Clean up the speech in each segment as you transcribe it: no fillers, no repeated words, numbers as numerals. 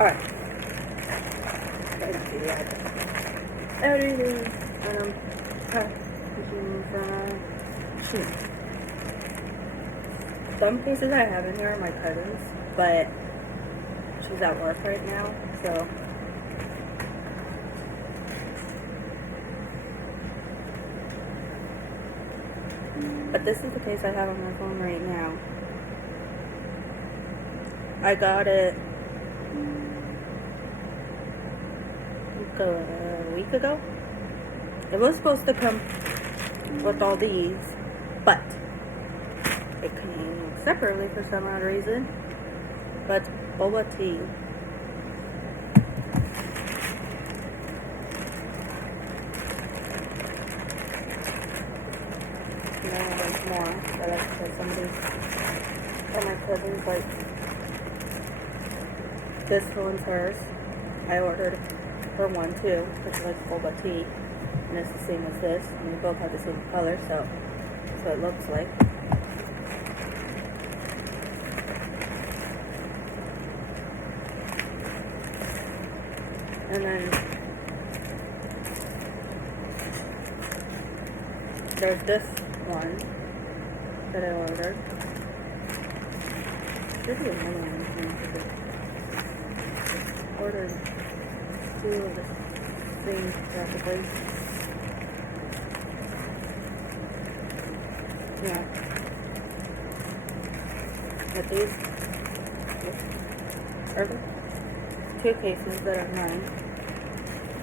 Alright. Everything and I'm packaging from SHEIN. Some cases I have in here are my cousin's, but she's at work right now, so but this is the case I have on my phone right now. I got it a week ago. It was supposed to come with all these, but it came separately for some odd reason. But boba tea. And then there's more that I said somebody or my cousins like. This one's hers. I ordered her one too, which is like boba tea, and it's the same as this. And we both have the same color, so it looks like. And then there's this one that I ordered. Should be another one. Ordered two of the same practically. Yeah. But these are the two cases that are mine.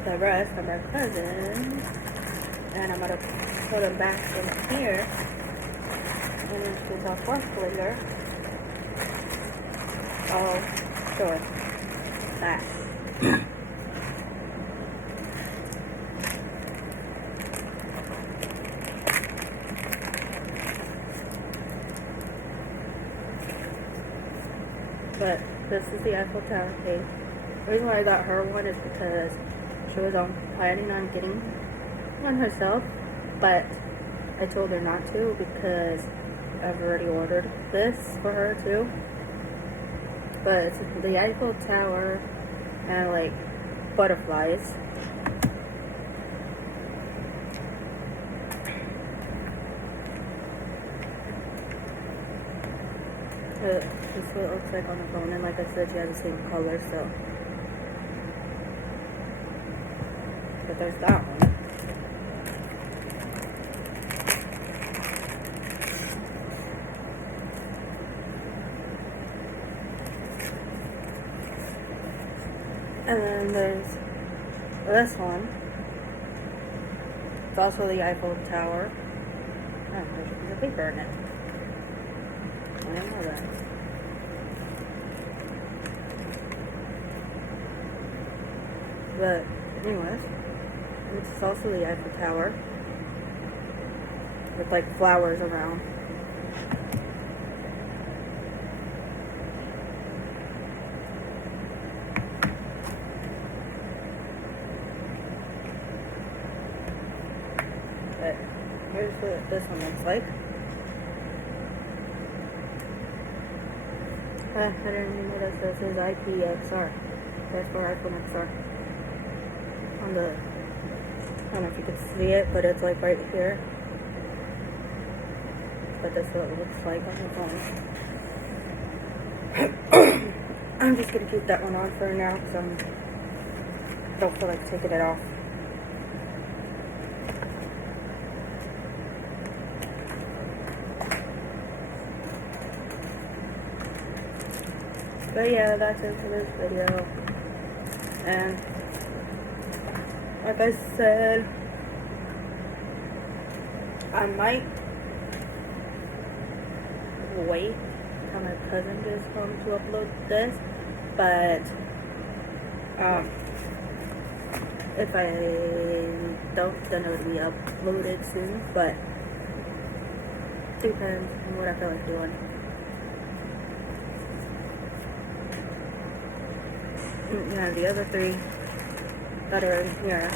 The rest are my cousin's. And I'm gonna put them back in here. And then she's off work later. I'll show it. That. But this is the Eiffel Tower case. The reason why I got her one is because she was planning on getting one herself, but I told her not to because I've already ordered this for her too. But it's the Eiffel Tower and like butterflies. This is what it looks like on the phone, and like I said, she has the same color, so. But there's that one. And then there's this one. It's also the Eiffel Tower. Oh, there's a piece of paper in it. I didn't know that. But anyways, this is also the Eiffel Tower with like flowers around. But here's what this one looks like. I didn't even notice this is IPXR. That's for iPhone XR. On the, I don't know if you can see it, but it's like right here. But that's what it looks like on the phone. I'm just gonna keep that one on for now because I don't feel like taking it off. But yeah, that's it for this video. And like I said, I might wait till my cousin gets home to upload this, but if I don't, then it will be uploaded soon. But depends on what I feel like doing. Yeah, the other three that are in here,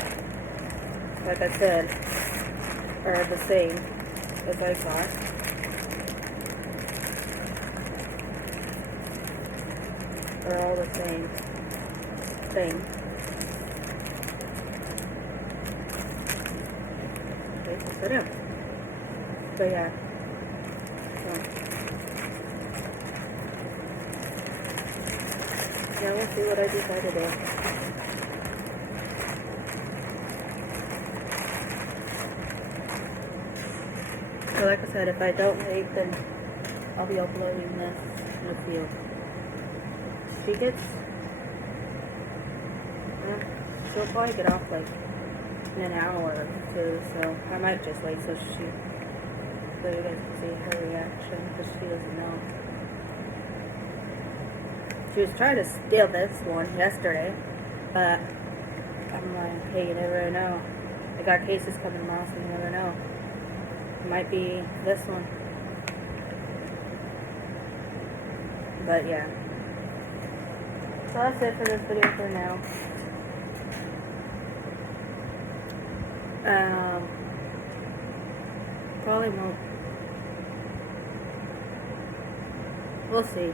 like I said, are the same as I got. They're all the same. thing. Okay, put it in. But yeah. So. Yeah, we'll see what I decide to do. So like I said, if I don't wait, then I'll be uploading this in a few. She gets, she'll probably get off like in an hour or two, so I might just wait so you guys can see her reaction, because she doesn't know. She was trying to steal this one yesterday, but I'm like, hey, you never know. I got cases coming tomorrow, so you never know. It might be this one. But yeah. So that's it for this video for now. Probably won't. We'll see.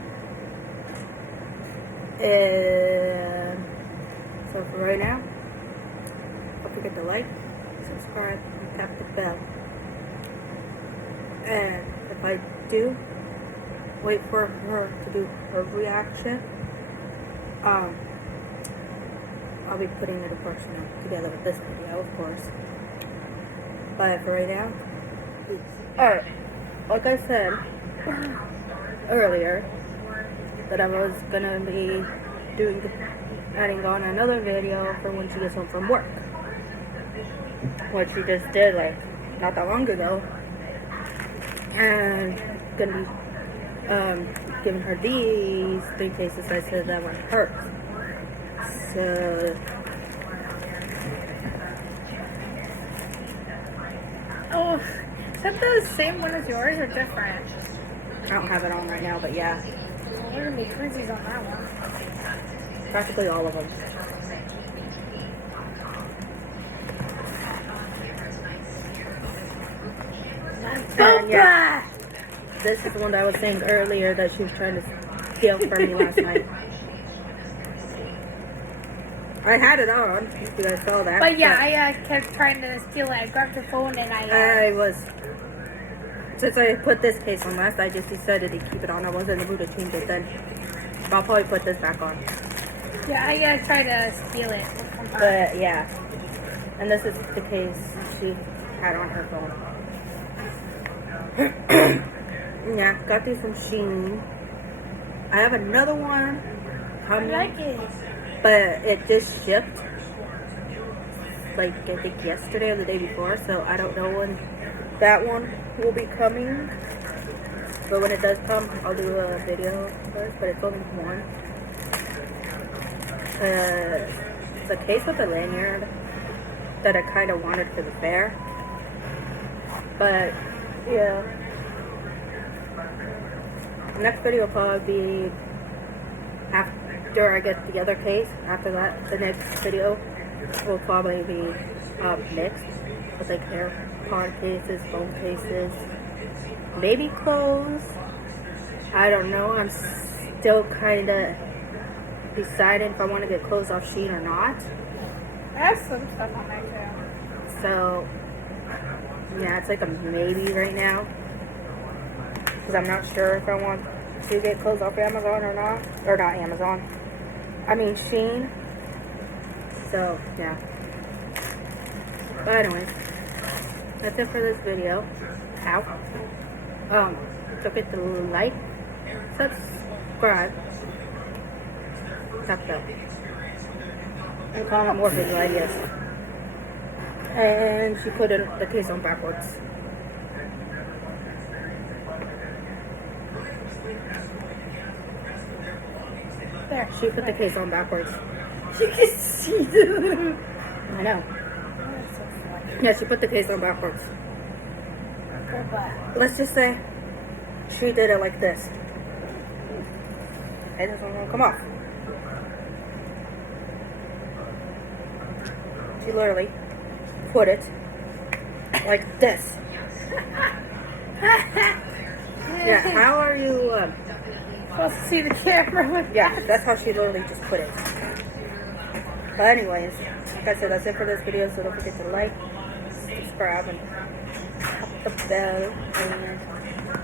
And so for right now, don't forget to like, subscribe, and tap the bell. And if I do wait for her to do her reaction, I'll be putting it, of course, together with this video, of course. But for right now, alright, like I said earlier, that I was gonna be adding on another video for when she gets home from work, which she just did like not that long ago, and gonna be giving her these 3 cases I said that one hurt. So oh, is that the same one as yours or different? I don't have it on right now, but yeah. Well, we're gonna be crazies on that one. Practically all of them. And yeah, this is the one that I was saying earlier that she was trying to steal from me last night. I had it on, if you guys saw that. But yeah, I kept trying to steal it. I grabbed your phone and I was, since I put this case on last, I just decided to keep it on. I wasn't in the mood to change it then. But I'll probably put this back on. Yeah, I tried to steal it. But yeah, and this is the case she had on her phone. Yeah, got these from SHEIN. I have another one coming. I like it. But it just shipped, like, I think yesterday or the day before, so I don't know when that one will be coming. But when it does come, I'll do a video first, but it's only one. It's a case with a lanyard that I kind of wanted for the fair. But, yeah. The next video will probably be after I get the other case. After that, the next video will probably be mixed with like AirPod cases, phone cases, maybe clothes. I don't know. I'm still kind of deciding if I want to get clothes off SHEIN or not. I have some stuff on there too. So yeah, it's like a maybe right now, because I'm not sure if I want to get clothes off Amazon or not. Or not Amazon. I mean SHEIN. So, yeah. But anyways, that's it for this video. Ow. Don't forget to like, subscribe, tap bell, and comment more video ideas. And she put the case on backwards. There. She put the case on backwards. You can see them. I know. Yeah, she put the case on backwards. Let's just say she did it like this. It doesn't want to come off. She literally put it like this. Yeah, how are you supposed to see the camera with yeah, that's how she literally just put it. But anyways, like I said, that's it for this video. So don't forget to like, subscribe, and tap the bell. And